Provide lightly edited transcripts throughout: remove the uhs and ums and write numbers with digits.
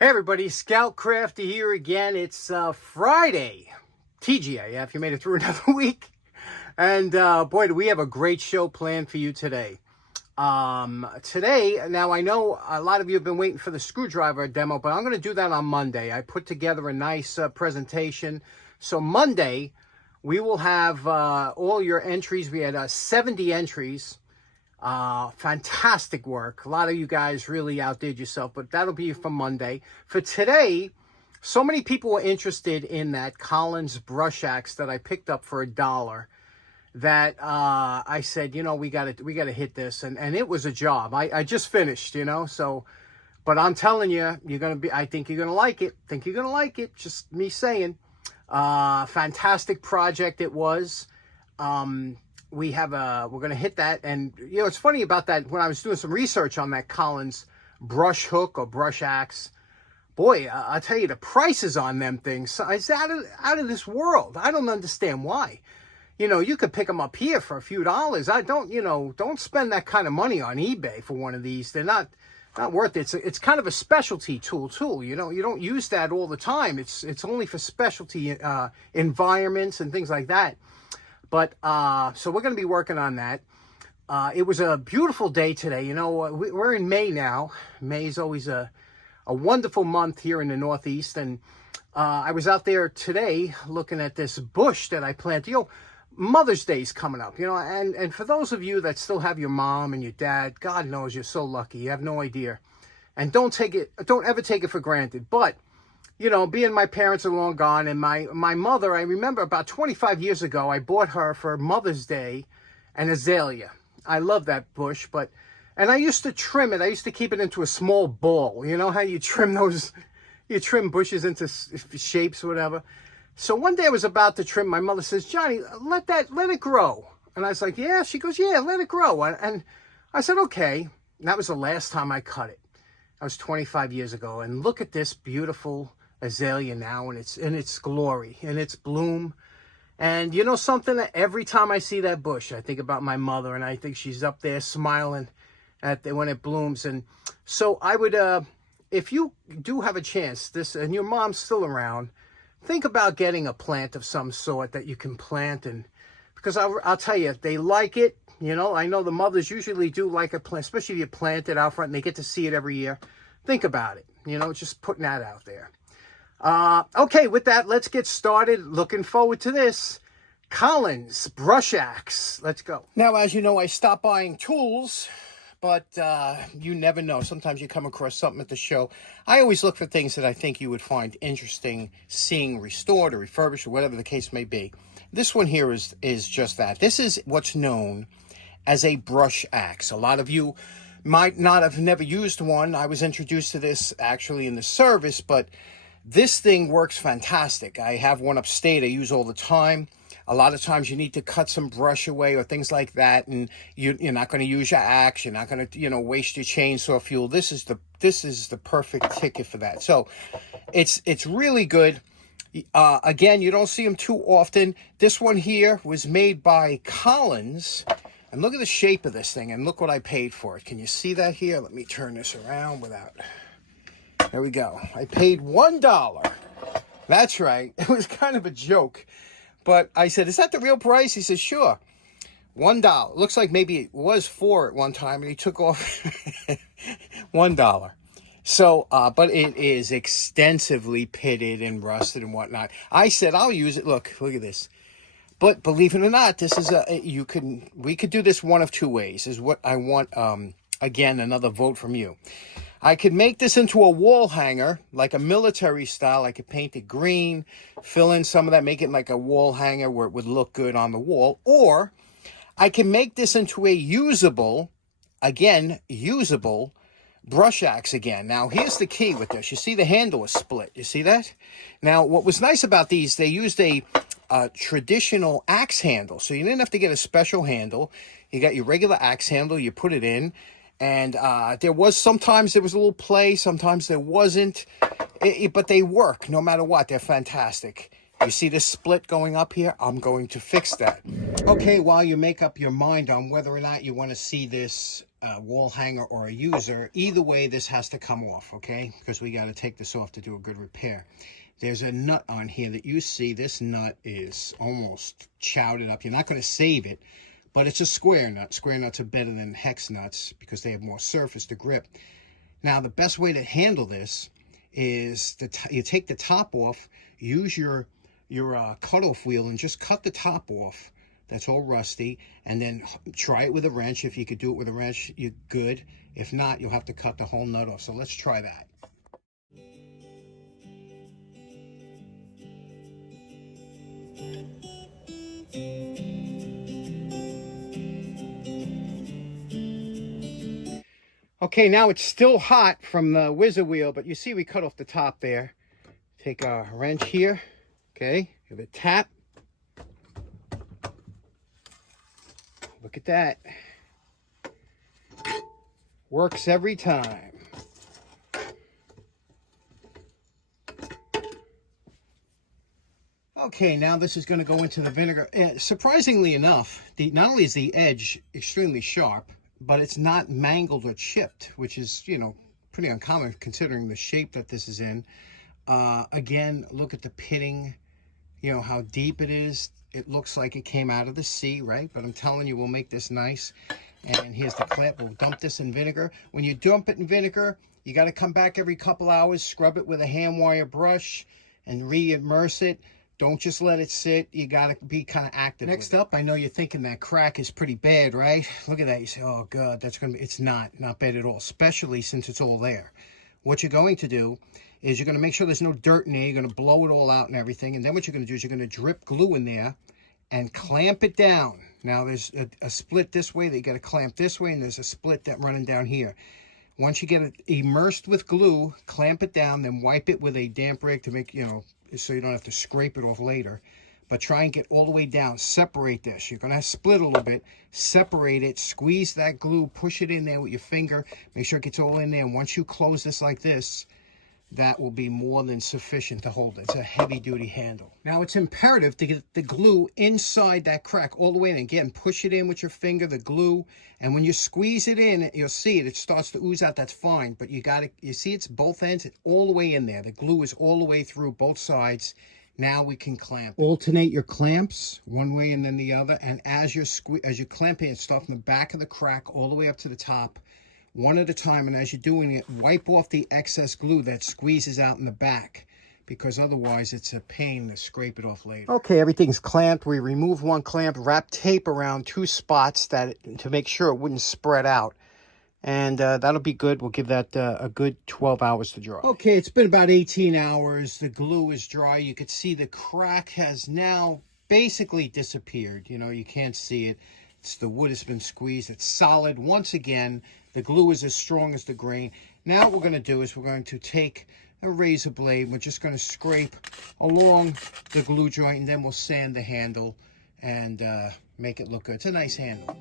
Hey everybody, Scout Crafty here again. It's Friday, TGIF. You made it through another week. And boy, do we have a great show planned for you today. Today, now I know a lot of you have been waiting for the screwdriver demo, but I'm going to do that on Monday. I put together a nice presentation. So Monday, we will have all your entries. We had 70 entries. Fantastic work. A lot of you guys really outdid yourself, but that'll be for Monday. For today, so many people were interested in that Collins brush axe that I picked up for $1 that I said, we gotta hit this, and it was a job. I just finished, so, but I'm telling you, I think you're gonna like it. Just me saying. Fantastic project it was. We're going to hit that. And, it's funny about that. When I was doing some research on that Collins brush hook or brush axe, boy, I'll tell you, the prices on them things is out of this world. I don't understand why. You could pick them up here for a few dollars. Don't spend that kind of money on eBay for one of these. They're not worth it. It's kind of a specialty tool too. You don't use that all the time. It's only for specialty environments and things like that. But so we're going to be working on that. It was a beautiful day today. We're in May now. May is always a wonderful month here in the Northeast. And I was out there today looking at this bush that I planted. Mother's Day is coming up, and for those of you that still have your mom and your dad, God knows you're so lucky. You have no idea. And don't ever take it for granted. But being my parents are long gone, and my mother, I remember about 25 years ago, I bought her for Mother's Day an azalea. I love that bush, and I used to trim it. I used to keep it into a small ball. You know how you trim you trim bushes into shapes or whatever. So one day I was about to trim. My mother says, "Johnny, let it grow." And I was like, "Yeah." She goes, "Yeah, let it grow." And I said, "Okay." And that was the last time I cut it. That was 25 years ago. And look at this beautiful azalea now in its glory, in its bloom. And something, that every time I see that bush, I think about my mother, and I think she's up there smiling when it blooms. And so I would, if you do have a chance, and your mom's still around, think about getting a plant of some sort that you can plant, and because I'll tell you, they like it. I know the mothers usually do like a plant, especially if you plant it out front and they get to see it every year. Think about it, just putting that out there. Okay, with that, let's get started. Looking forward to this. Collins brush axe. Let's go. Now, as you know, I stopped buying tools, but you never know. Sometimes you come across something at the show. I always look for things that I think you would find interesting seeing restored or refurbished or whatever the case may be. This one here is just that. This is what's known as a brush axe. A lot of you might not have never used one. I was introduced to this actually in the service, but this thing works fantastic. I have one upstate I use all the time. A lot of times you need to cut some brush away or things like that, and you're not going to use your axe. You're not going to waste your chainsaw fuel. This is the perfect ticket for that. So it's really good. Again, you don't see them too often. This one here was made by Collins, and look at the shape of this thing, and look what I paid for it. Can you see that here? Let me turn this around without. There we go. I paid $1. That's right. It was kind of a joke. But I said, "Is that the real price?" He said, "Sure. $1. Looks like maybe it was $4 at one time, and he took off $1. So, but it is extensively pitted and rusted and whatnot. I said, "I'll use it." Look at this. But believe it or not, this is we could do this one of two ways, is what I want. Again, another vote from you. I could make this into a wall hanger, like a military style. I could paint it green, fill in some of that, make it like a wall hanger where it would look good on the wall. Or I can make this into a usable brush axe again. Now, here's the key with this. You see the handle is split. You see that? Now, what was nice about these, they used a traditional axe handle. So you didn't have to get a special handle. You got your regular axe handle. You put it in. And sometimes there was a little play, sometimes there wasn't, but they work no matter what. They're fantastic. You see this split going up here? I'm going to fix that. Okay, while you make up your mind on whether or not you want to see this a wall hanger or a user, either way this has to come off, okay? Because we got to take this off to do a good repair. There's a nut on here that you see. This nut is almost chowed up. You're not going to save it, but it's a square nut. Square nuts are better than hex nuts because they have more surface to grip. Now, the best way to handle this is you take the top off, use your cutoff wheel and just cut the top off. That's all rusty, and then try it with a wrench. If you could do it with a wrench, you're good. If not, you'll have to cut the whole nut off. So let's try that. Okay, now it's still hot from the whizzer wheel, but you see we cut off the top there. Take a wrench here, okay, give it a tap. Look at that. Works every time. Okay, now this is going to go into the vinegar. Surprisingly enough, not only is the edge extremely sharp, but it's not mangled or chipped, which is, you know, pretty uncommon considering the shape that this is in. Again, look at the pitting, you know, how deep it is. It looks like it came out of the sea, right? But I'm telling you, we'll make this nice. And here's the clamp. We'll dump this in vinegar. When you dump it in vinegar, you got to come back every couple hours, scrub it with a hand wire brush, and re-immerse it. Don't just let it sit. You got to be kind of active. Next up, I know you're thinking that crack is pretty bad, right? Look at that. You say, oh, God, that's going to be... It's not bad at all, especially since it's all there. What you're going to do is you're going to make sure there's no dirt in there. You're going to blow it all out and everything. And then what you're going to do is you're going to drip glue in there and clamp it down. Now, there's a split this way that you got to clamp this way, and there's a split that running down here. Once you get it immersed with glue, clamp it down, then wipe it with a damp rag to make, you know, so you don't have to scrape it off later. But try and get all the way down. Separate this. You're going to split a little bit. Separate it. Squeeze that glue. Push it in there with your finger. Make sure it gets all in there. And once you close this like this, that will be more than sufficient to hold it. It's a heavy-duty handle. Now, it's imperative to get the glue inside that crack all the way in. Again, push it in with your finger, the glue. And when you squeeze it in, you'll see it. It starts to ooze out. That's fine. But you got to, you see it's both ends. It's all the way in there. The glue is all the way through both sides. Now we can clamp. Alternate your clamps, one way and then the other. And as you're clamping it, start from the back of the crack all the way up to the top, one at a time. And as you're doing it, wipe off the excess glue that squeezes out in the back, because otherwise it's a pain to scrape it off later. Okay, everything's clamped. We removed one clamp, wrapped tape around two spots to make sure it wouldn't spread out. And that'll be good. We'll give that a good 12 hours to dry. Okay, it's been about 18 hours. The glue is dry. You could see the crack has now basically disappeared. You know, you can't see it. The wood has been squeezed. It's solid. Once again, the glue is as strong as the grain. Now what we're going to do is we're going to take a razor blade. We're just going to scrape along the glue joint, and then we'll sand the handle and make it look good. It's a nice handle.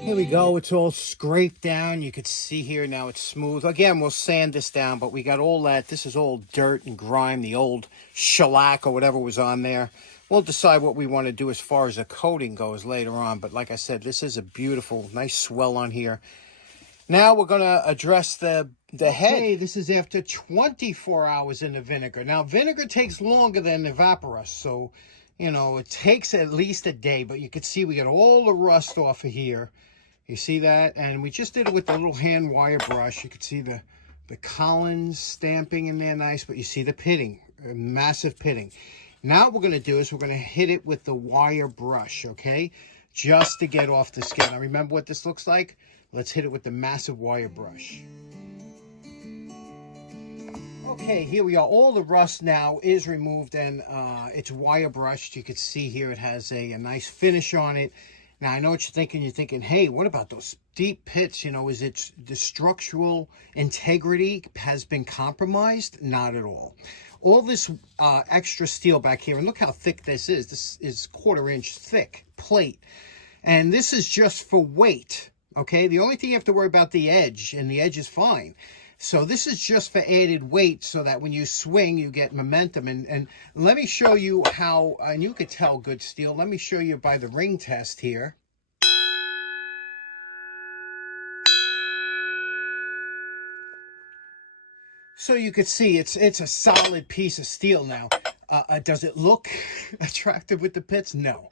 Here we go. It's all scraped down. You could see here now it's smooth. Again, we'll sand this down, but we got all that. This is all dirt and grime, the old shellac or whatever was on there. We'll decide what we want to do as far as the coating goes later on. But like I said, this is a beautiful, nice swell on here. Now we're going to address the head. Okay, this is after 24 hours in the vinegar. Now, vinegar takes longer than evaporust, so, you know, it takes at least a day. But you can see we got all the rust off of here. You see that? And we just did it with the little hand wire brush. You can see the Collins stamping in there nice, but you see the pitting, massive pitting. Now what we're going to do is we're going to hit it with the wire brush, okay? Just to get off the skin. Now remember what this looks like? Let's hit it with the massive wire brush. Okay, here we are. All the rust now is removed, and it's wire brushed. You can see here it has a nice finish on it. Now, I know what you're thinking. You're thinking, hey, what about those deep pits? You know, is it the structural integrity has been compromised? Not at all. All this extra steel back here, and look how thick this is. This is 1/4 inch thick plate. And this is just for weight, okay? The only thing you have to worry about the edge, and the edge is fine. So this is just for added weight so that when you swing, you get momentum. And let me show you how, and you could tell good steel. Let me show you by the ring test here. So you could see it's a solid piece of steel now. Does it look attractive with the pits? No.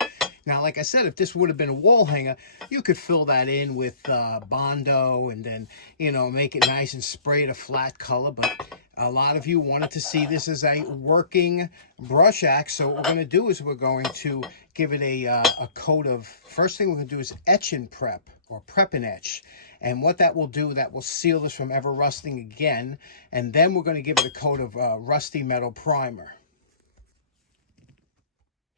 Now, like I said, if this would have been a wall hanger, you could fill that in with Bondo and then, you know, make it nice and spray it a flat color. But a lot of you wanted to see this as a working brush axe. So what we're going to do is we're going to give it a coat of, first thing we're going to do is etch and prep, or prep and etch. And what that will do, that will seal this from ever rusting again. And then we're going to give it a coat of rusty metal primer.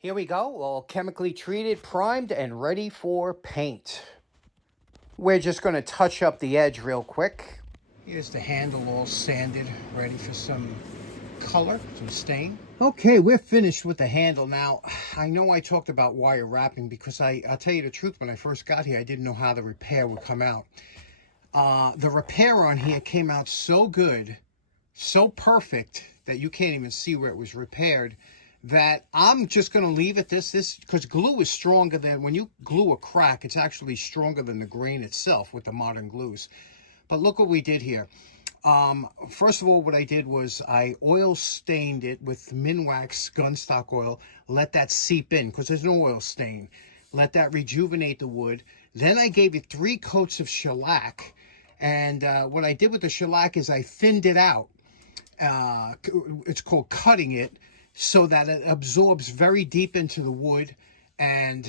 Here we go, all chemically treated, primed, and ready for paint. We're just going to touch up the edge real quick. Here's the handle all sanded, ready for some color, some stain. Okay, we're finished with the handle. Now, I know I talked about wire wrapping because I'll tell you the truth, when I first got here, I didn't know how the repair would come out. The repair on here came out so good, so perfect, that you can't even see where it was repaired, that I'm just going to leave it this, because glue is stronger than, when you glue a crack, it's actually stronger than the grain itself with the modern glues. But look what we did here. First of all, what I did was I oil stained it with Minwax gunstock oil, let that seep in, because there's no oil stain. Let that rejuvenate the wood. Then I gave it 3 coats of shellac. And what I did with the shellac is I thinned it out. It's called cutting it, so that it absorbs very deep into the wood, and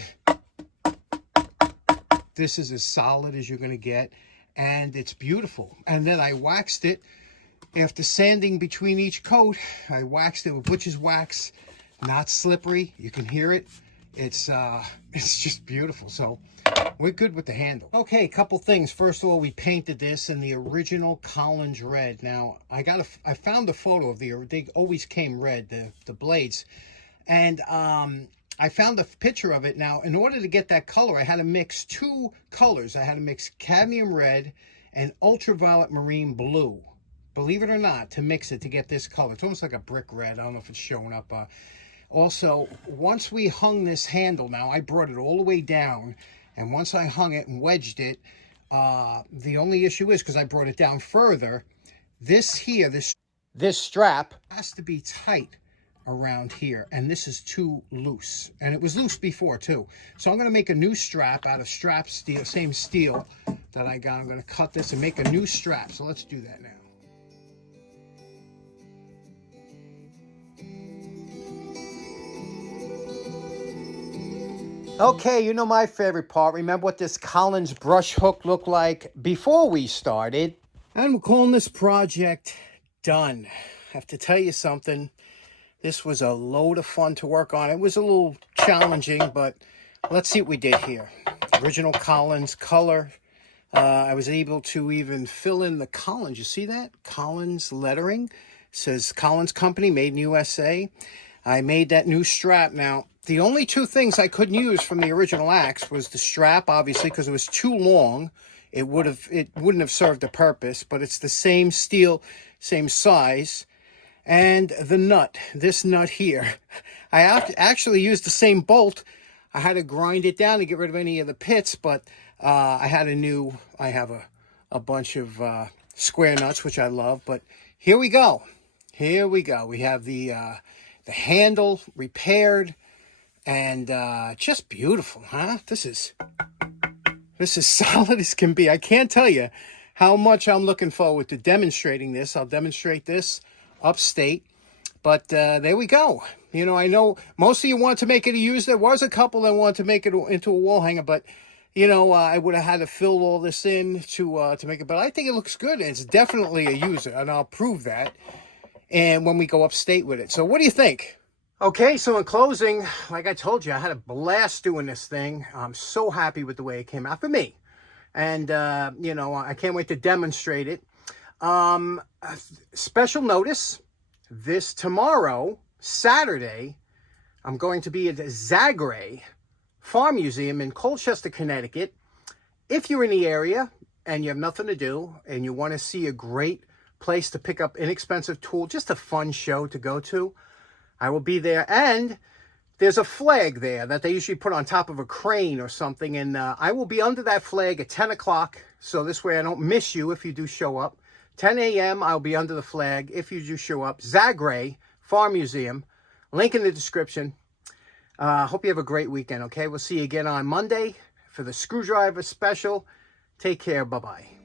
this is as solid as you're going to get, and it's beautiful. And then I waxed it. After sanding between each coat, I waxed it with butcher's wax, not slippery. You can hear it. It's just beautiful. So we're good with the handle. Okay, a couple things. First of all, we painted this in the original Collins red. Now, I found a photo of they always came red, the blades. And I found a picture of it. Now, in order to get that color, I had to mix 2 colors. I had to mix cadmium red and ultraviolet marine blue. Believe it or not, to mix it to get this color. It's almost like a brick red. I don't know if it's showing up. Also, once we hung this handle, now I brought it all the way down. And once I hung it and wedged it, the only issue is, because I brought it down further, this here, this strap has to be tight around here. And this is too loose. And it was loose before too. So I'm going to make a new strap out of strap steel, same steel that I got. I'm going to cut this and make a new strap. So let's do that now. Okay, you know my favorite part. Remember what this Collins brush hook looked like before we started? And we're calling this project done. I have to tell you something. This was a load of fun to work on. It was a little challenging, but let's see what we did here. Original Collins color. I was able to even fill in the Collins. You see that? Collins lettering. It says Collins Company, made in USA. I made that new strap. Now, the only 2 things I couldn't use from the original axe was the strap, obviously, because it was too long. It wouldn't have served a purpose, but it's the same steel, same size. And the nut, this nut here. I actually used the same bolt. I had to grind it down to get rid of any of the pits, but I have a bunch of square nuts, which I love. But here we go. Here we go. We have the handle repaired, and just beautiful, huh? This is solid as can be. I can't tell you how much I'm looking forward to demonstrating this. I'll demonstrate this upstate, but there we go. You know, I know most of you want to make it a user. There was a couple that wanted to make it into a wall hanger, but you know, I would have had to fill all this in to make it. But I think it looks good. It's definitely a user, and I'll prove that. And when we go upstate with it. So what do you think? Okay, so in closing, like I told you, I had a blast doing this thing. I'm so happy with the way it came out for me. And, you know, I can't wait to demonstrate it. Special notice, this tomorrow, Saturday, I'm going to be at the Zagre Farm Museum in Colchester, Connecticut. If you're in the area and you have nothing to do and you want to see a great place to pick up inexpensive tool, just a fun show to go to. I will be there, and there's a flag there that they usually put on top of a crane or something, and I will be under that flag at 10 o'clock, so this way I don't miss you if you do show up. 10 a.m. I'll be under the flag if you do show up. Zagray Farm Museum, link in the description. Hope you have a great weekend, okay? We'll see you again on Monday for the Screwdriver Special. Take care. Bye-bye.